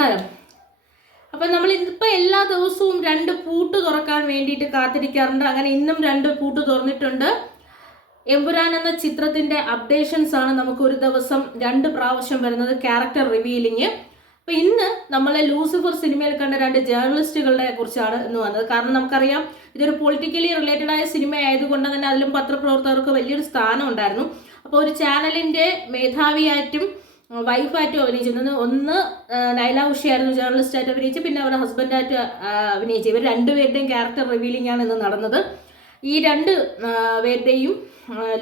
നമസ്കാരം. അപ്പം നമ്മൾ ഇതിപ്പോൾ എല്ലാ ദിവസവും 2 പൂട്ട് തുറക്കാൻ വേണ്ടിയിട്ട് കാത്തിരിക്കാറുണ്ട്. അങ്ങനെ ഇന്നും 2 പൂട്ട് തുറന്നിട്ടുണ്ട്. എമ്പുരാൻ എന്ന ചിത്രത്തിൻ്റെ അപ്ഡേഷൻസ് ആണ് നമുക്ക് ഒരു ദിവസം 2 പ്രാവശ്യം വരുന്നത്, ക്യാരക്ടർ റിവീലിങ്. അപ്പോൾ ഇന്ന് നമ്മളെ ലൂസിഫർ സിനിമയിൽ കണ്ട 2 ജേർണലിസ്റ്റുകളെ കുറിച്ചാണ് ഇന്ന് വന്നത്. കാരണം നമുക്കറിയാം ഇതൊരു പൊളിറ്റിക്കലി റിലേറ്റഡ് ആയ സിനിമ ആയതുകൊണ്ട് തന്നെ അതിലും പത്രപ്രവർത്തകർക്ക് വലിയൊരു സ്ഥാനം ഉണ്ടായിരുന്നു. അപ്പോൾ ഒരു ചാനലിൻ്റെ മേധാവിയായിട്ടും വൈഫായിട്ടും അഭിനയിച്ചിരുന്നത്, ഒന്ന് നൈല ഉഷയായിരുന്നു ജേർണലിസ്റ്റായിട്ട് അഭിനയിച്ച്, പിന്നെ അവരുടെ ഹസ്ബൻഡായിട്ട് അഭിനയിച്ചു. ഇവർ 2 പേരുടെയും ക്യാരക്ടർ റിവീലിംഗ് ആണ് ഇന്ന് നടന്നത്. ഈ 2 പേരുടെയും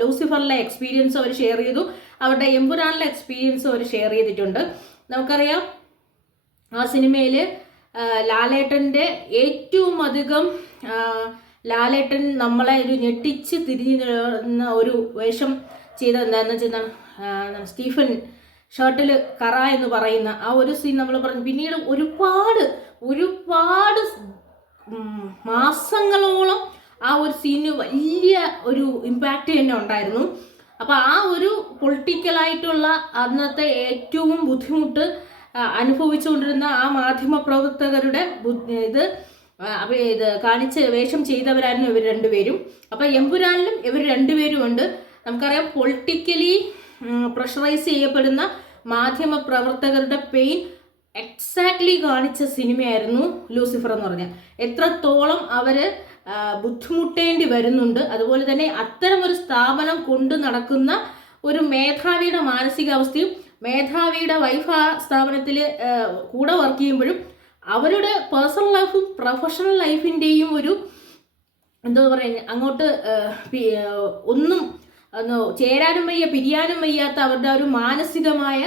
ലൂസിഫറിലെ എക്സ്പീരിയൻസ് അവർ ഷെയർ ചെയ്തു, അവരുടെ എമ്പുരാനിലെ എക്സ്പീരിയൻസ് അവർ ഷെയർ ചെയ്തിട്ടുണ്ട്. നമുക്കറിയാം ആ സിനിമയിൽ ലാലേട്ടൻ്റെ ഏറ്റവും അധികം ലാലേട്ടൻ നമ്മളെ ഒരു ഞെട്ടിച്ച് തിരിഞ്ഞ ഒരു വേഷം ചെയ്തത് എന്താണെന്ന് വെച്ചാൽ സ്റ്റീഫൻ ഷർട്ടിൽ കറ എന്ന് പറയുന്ന ആ ഒരു സീൻ നമ്മൾ പറഞ്ഞു. പിന്നീട് ഒരുപാട് മാസങ്ങളോളം ആ ഒരു സീന് വലിയ ഒരു ഇമ്പാക്റ്റ് തന്നെ ഉണ്ടായിരുന്നു. അപ്പോൾ ആ ഒരു പൊളിറ്റിക്കലായിട്ടുള്ള അന്നത്തെ ഏറ്റവും ബുദ്ധിമുട്ട് അനുഭവിച്ചുകൊണ്ടിരുന്ന ആ മാധ്യമ പ്രവർത്തകരുടെ ഇത് കാണിച്ച് വേഷം ചെയ്തവരായിരുന്നു ഇവർ 2 പേരും. അപ്പോൾ എമ്പുരാനിലും ഇവർ 2 പേരും ഉണ്ട്. നമുക്കറിയാം പൊളിറ്റിക്കലി പ്രഷറൈസ് ചെയ്യപ്പെടുന്ന മാധ്യമ പ്രവർത്തകരുടെ പെയിൻ എക്സാക്ട്ലി കാണിച്ച സിനിമയായിരുന്നു ലൂസിഫർ എന്ന് പറഞ്ഞാൽ. എത്രത്തോളം അവർ ബുദ്ധിമുട്ടേണ്ടി വരുന്നുണ്ട്, അതുപോലെ തന്നെ അത്തരമൊരു സ്ഥാപനം കൊണ്ട് നടക്കുന്ന ഒരു മേധാവിയുടെ മാനസികാവസ്ഥയും മേധാവിയുടെ വൈഫ് ആ സ്ഥാപനത്തിൽ കൂടെ വർക്ക് ചെയ്യുമ്പോഴും അവരുടെ പേഴ്സണൽ ലൈഫും പ്രൊഫഷണൽ ലൈഫിൻ്റെയും ഒരു എന്താ പറയുക, അങ്ങോട്ട് ഒന്നും ചേരാനും വയ്യ പിരിയാനും വയ്യാത്ത അവരുടെ ഒരു മാനസികമായ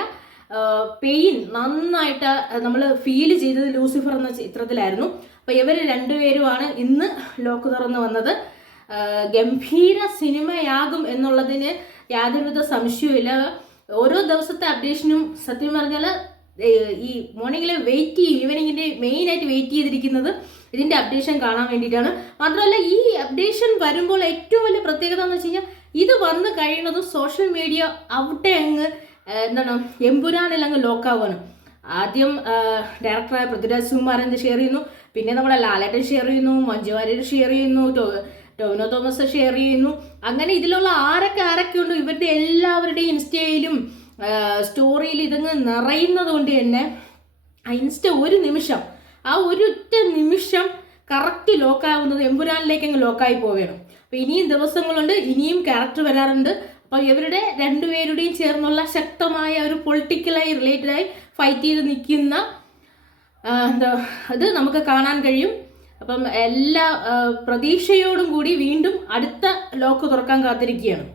പെയിൻ നന്നായിട്ട് നമ്മൾ ഫീൽ ചെയ്തത് ലൂസിഫർ എന്ന ചിത്രത്തിലായിരുന്നു. അപ്പോൾ ഇവർ 2 പേരുമാണ് ഇന്ന് ലോക്ക് തുറന്ന് വന്നത്. ഗംഭീര സിനിമയാകും എന്നുള്ളതിന് യാതൊരുവിധ സംശയവുമില്ല. ഓരോ ദിവസത്തെ അപ്ഡേഷനും സത്യം പറഞ്ഞാൽ ഈ മോർണിംഗിൽ വെയിറ്റ് ചെയ്യും, ഈവനിങ്ങിൻ്റെ മെയിനായിട്ട് വെയിറ്റ് ചെയ്തിരിക്കുന്നത് ഇതിൻ്റെ അപ്ഡേഷൻ കാണാൻ വേണ്ടിയിട്ടാണ്. മാത്രമല്ല ഈ അപ്ഡേഷൻ വരുമ്പോൾ ഏറ്റവും വലിയ പ്രത്യേകത എന്ന് വെച്ച് കഴിഞ്ഞാൽ ഇത് വന്ന് കഴിയുന്നതും സോഷ്യൽ മീഡിയ അവിടെ അങ്ങ് എന്താണ് എമ്പുരാനിൽ അങ്ങ് ലോക്കാവാണ്. ആദ്യം ഡയറക്ടറായ പൃഥ്വിരാജ് സുകുമാരൻ ഷെയർ ചെയ്യുന്നു, പിന്നെ നമ്മുടെ ലാലേട്ടൻ ഷെയർ ചെയ്യുന്നു, മഞ്ജു വാര്യർ ഷെയർ ചെയ്യുന്നു, ടോവിനോ തോമസ് ഷെയർ ചെയ്യുന്നു. അങ്ങനെ ഇതിലുള്ള ആരൊക്കെ ഉണ്ട് ഇവരുടെ എല്ലാവരുടെയും ഇൻസ്റ്റയിലും സ്റ്റോറിയിൽ ഇതങ്ങ് നിറയുന്നത് കൊണ്ട് തന്നെ ആ ഇൻസ്റ്റ ഒരു നിമിഷം, ആ ഒരൊറ്റ നിമിഷം കറക്റ്റ് ലോക്കാവുന്നത് എമ്പുരാനിലേക്ക് അങ്ങ് ലോക്കായി പോവുകയാണ്. അപ്പോൾ ഇനിയും ദിവസങ്ങളുണ്ട്, ഇനിയും ക്യാരക്ടർ വരാറുണ്ട്. അപ്പോൾ ഇവരുടെ 2 പേരുടെയും ചേർന്നുള്ള ശക്തമായ ഒരു പൊളിറ്റിക്കലായി റിലേറ്റഡായി ഫൈറ്റ് ചെയ്ത് നിൽക്കുന്ന ഇത് നമുക്ക് കാണാൻ കഴിയും. അപ്പം എല്ലാ പ്രതീക്ഷയോടും കൂടി വീണ്ടും അടുത്ത ലോക്ക് തുറക്കാൻ കാത്തിരിക്കുകയാണ്.